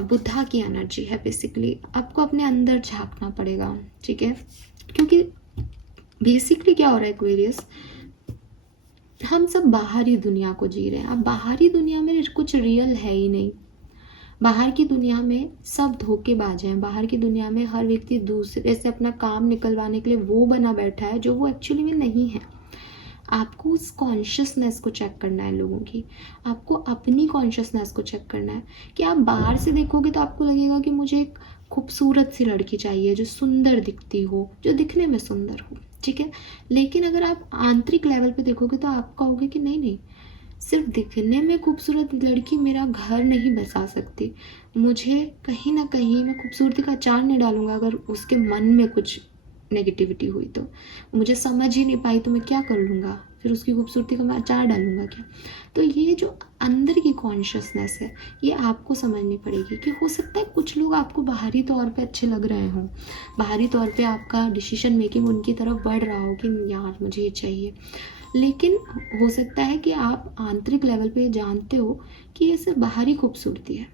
Buddha की एनर्जी है बेसिकली। आपको अपने अंदर झांकना पड़ेगा, ठीक है, क्योंकि बेसिकली क्या हो रहा है एक्वेरियस, हम सब बाहरी दुनिया को जी रहे हैं। अब बाहरी दुनिया में कुछ रियल है ही नहीं। बाहर की दुनिया में सब धोखेबाज हैं। बाहर की दुनिया में हर व्यक्ति दूसरे से अपना काम निकलवाने के लिए वो बना बैठा है जो वो एक्चुअली में नहीं है। आपको उस कॉन्शियसनेस को चेक करना है लोगों की, आपको अपनी कॉन्शियसनेस को चेक करना है कि आप बाहर से देखोगे तो आपको लगेगा कि मुझे एक खूबसूरत सी लड़की चाहिए जो सुंदर दिखती हो, जो दिखने में सुंदर हो, ठीक है। लेकिन अगर आप आंतरिक लेवल पे देखोगे तो आप कहोगे कि नहीं नहीं, सिर्फ दिखने में खूबसूरत लड़की मेरा घर नहीं बसा सकती। मुझे कहीं ना कहीं मैं खूबसूरती का अचार नहीं डालूंगा अगर उसके मन में कुछ नेगेटिविटी हुई तो। मुझे समझ ही नहीं पाई तो मैं क्या कर लूँगा, फिर उसकी खूबसूरती का मैं अचार डालूंगा क्या? तो ये जो अंदर की कॉन्शियसनेस है, ये आपको समझनी पड़ेगी कि हो सकता है कुछ लोग आपको बाहरी तौर पे अच्छे लग रहे हों, बाहरी तौर पे आपका डिसीजन मेकिंग उनकी तरफ बढ़ रहा हो कि यार मुझे ये चाहिए, लेकिन हो सकता है कि आप आंतरिक लेवल पे जानते हो कि ये सिर्फ बाहरी खूबसूरती है,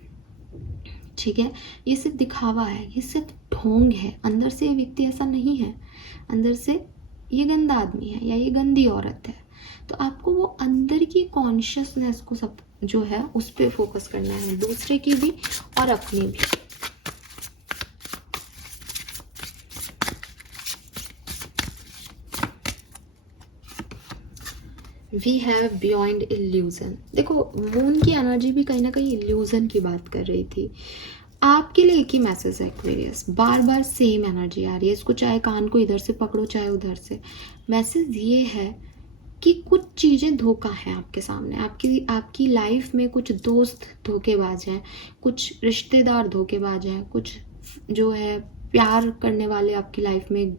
ठीक है, ये सिर्फ दिखावा है, ये सिर्फ ढोंग है, अंदर से ये व्यक्ति ऐसा नहीं है, अंदर से ये गंदा आदमी है या ये गंदी औरत है। तो आपको वो अंदर की कॉन्शियसनेस को सब जो है उस पर फोकस करना है, दूसरे की भी और अपनी भी। We have beyond illusion. देखो मून की एनर्जी भी कहीं ना कहीं इल्यूजन की बात कर रही थी। आपके लिए एक ही मैसेज है एक्वेरियस, बार बार सेम एनर्जी आ रही है, इसको चाहे कान को इधर से पकड़ो चाहे उधर से। मैसेज ये है कि कुछ चीज़ें धोखा है आपके सामने, आपकी लाइफ में कुछ दोस्त धोखेबाज हैं, कुछ रिश्तेदार धोखेबाज हैं, कुछ जो है प्यार करने वाले आपकी लाइफ में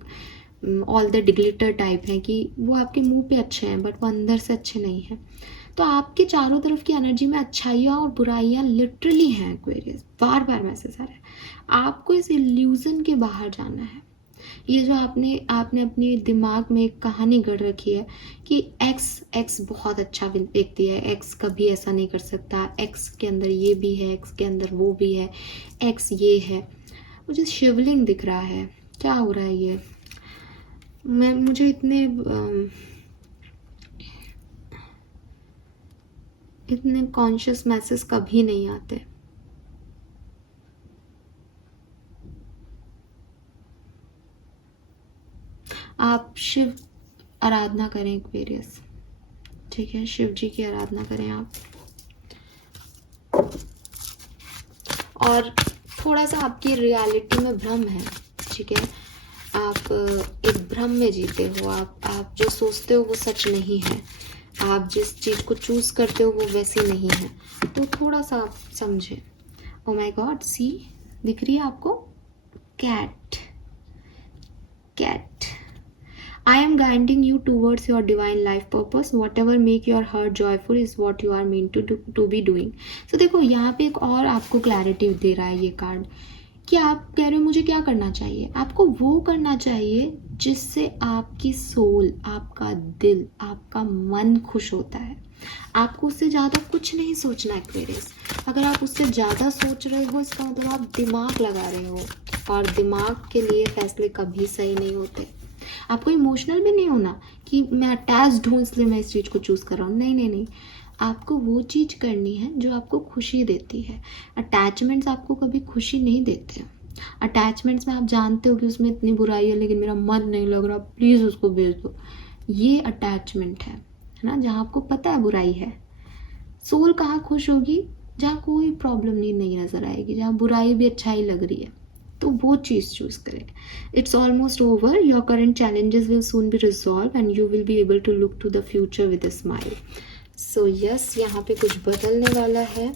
ऑल द ग्लिटर टाइप हैं कि वो आपके मुंह पे अच्छे हैं बट वो अंदर से अच्छे नहीं हैं। तो आपके चारों तरफ की एनर्जी में अच्छाइयाँ और बुराइयाँ लिटरली हैं एक्वेरियस, बार बार मैसेज आ रहा है। आपको इस इल्यूजन के बाहर जाना है। ये जो आपने अपने दिमाग में एक कहानी गढ़ रखी है कि एक्स बहुत अच्छा व्यक्ति है, एक्स कभी ऐसा नहीं कर सकता, एक्स के अंदर ये भी है, एक्स के अंदर वो भी है, एक्स ये है। मुझे शिवलिंग दिख रहा है, क्या हो रहा है ये? मुझे इतने कॉन्शियस मैसेज कभी नहीं आते। आप शिव आराधना करें एक्वेरियस, ठीक है, शिव जी की आराधना करें आप। और थोड़ा सा आपकी रियलिटी में भ्रम है, ठीक है, आप एक भ्रम में जीते हो, आप जो सोचते हो वो सच नहीं है, आप जिस चीज़ को चूज करते हो वो वैसी नहीं है, तो थोड़ा सा आप समझे। ओ माय गॉड, सी दिख रही है आपको? Cat, cat. I am guiding you towards your divine life purpose. Whatever make your heart joyful is what you are meant to be doing. So देखो यहाँ पे एक और आपको क्लैरिटी दे रहा है ये कार्ड कि आप कह रहे हो मुझे क्या करना चाहिए। आपको वो करना चाहिए जिससे आपकी सोल, आपका दिल, आपका मन खुश होता है। आपको उससे ज़्यादा कुछ नहीं सोचना है एक्वेरियस। अगर आप उससे ज़्यादा सोच रहे हो इसका मतलब आप दिमाग लगा रहे हो, और दिमाग के लिए फैसले कभी सही नहीं होते। आपको इमोशनल भी नहीं होना कि मैं अटैच्ड हूँ इसलिए मैं इस चीज़ को चूज़ कर रहा हूँ, नहीं नहीं नहीं। आपको वो चीज़ करनी है जो आपको खुशी देती है। अटैचमेंट्स आपको कभी खुशी नहीं देते। अटैचमेंट्स में आप जानते हो कि उसमें इतनी बुराई है लेकिन मेरा मन नहीं लग रहा, प्लीज़ उसको भेज दो, ये अटैचमेंट है ना, जहाँ आपको पता है बुराई है। सोल कहाँ खुश होगी? जहाँ कोई प्रॉब्लम नहीं नज़र आएगी, जहाँ बुराई भी अच्छाई लग रही है, तो वो चीज़ चूज करें। It's almost over, your current challenges will soon be resolve and you will be able to look to the future with a smile. So yes, यहाँ पे कुछ बदलने वाला है।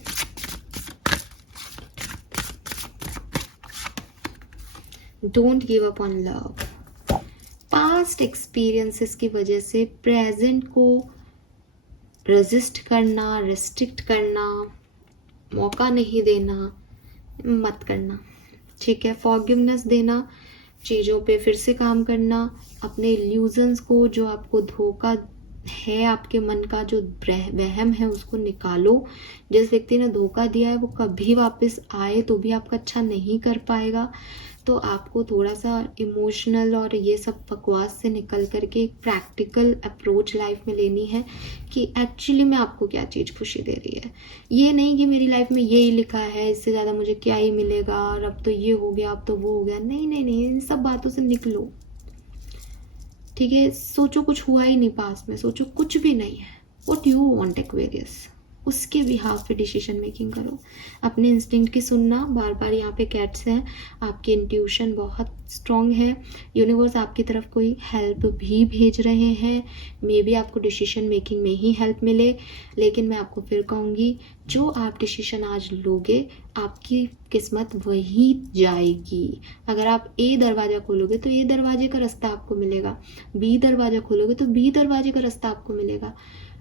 Don't give up on love. Past experiences की वजह से present को रेजिस्ट करना, रेस्ट्रिक्ट करना, मौका नहीं देना मत करना, ठीक है। फॉरगिवनेस देना, चीज़ों पे फिर से काम करना, अपने इल्यूजन्स को, जो आपको धोखा है, आपके मन का जो वहम है उसको निकालो। जिस व्यक्ति ने धोखा दिया है वो कभी वापस आए तो भी आपका अच्छा नहीं कर पाएगा। तो आपको थोड़ा सा इमोशनल और ये सब बकवास से निकल करके एक प्रैक्टिकल अप्रोच लाइफ में लेनी है कि एक्चुअली में आपको क्या चीज़ खुशी दे रही है। ये नहीं कि मेरी लाइफ में ये ही लिखा है, इससे ज़्यादा मुझे क्या ही मिलेगा, और अब तो ये हो गया, अब तो वो हो गया। नहीं नहीं नहीं, इन सब बातों से निकलो, ठीक है। सोचो कुछ हुआ ही नहीं पास में, सोचो कुछ भी नहीं है। व्हाट यू वांट एक्वेरियस, उसके बिहाफ पे डिसीजन मेकिंग करो। अपने इंस्टिंक्ट की सुनना, बार बार यहाँ पे कैट्स हैं, आपकी इंट्यूशन बहुत स्ट्रॉन्ग है। यूनिवर्स आपकी तरफ कोई हेल्प भी भेज रहे हैं, मे बी आपको डिसीजन मेकिंग में ही हेल्प मिले। लेकिन मैं आपको फिर कहूँगी, जो आप डिसीजन आज लोगे आपकी किस्मत वहीं जाएगी। अगर आप ए दरवाज़ा खोलोगे तो ए दरवाजे का रास्ता आपको मिलेगा, बी दरवाज़ा खोलोगे तो बी दरवाजे का रास्ता आपको मिलेगा।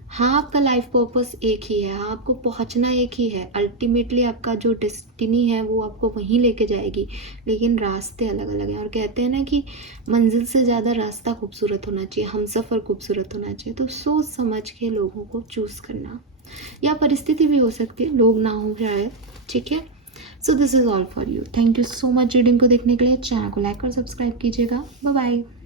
हाँ, आपका लाइफ पर्पस एक ही है, हाँ आपको पहुंचना एक ही है, अल्टीमेटली आपका जो डेस्टिनी है वो आपको वहीं लेके जाएगी, लेकिन रास्ते अलग अलग हैं। और कहते हैं ना कि मंजिल से ज़्यादा रास्ता खूबसूरत होना चाहिए, हमसफ़र खूबसूरत होना चाहिए। तो सोच समझ के लोगों को चूज़ करना, या परिस्थिति भी हो सकती है लोग ना हो जाए, ठीक है। So this is all for you. Thank you so much reading को देखने के लिए। चैनल को लाइक और सब्सक्राइब कीजिएगा। Bye bye.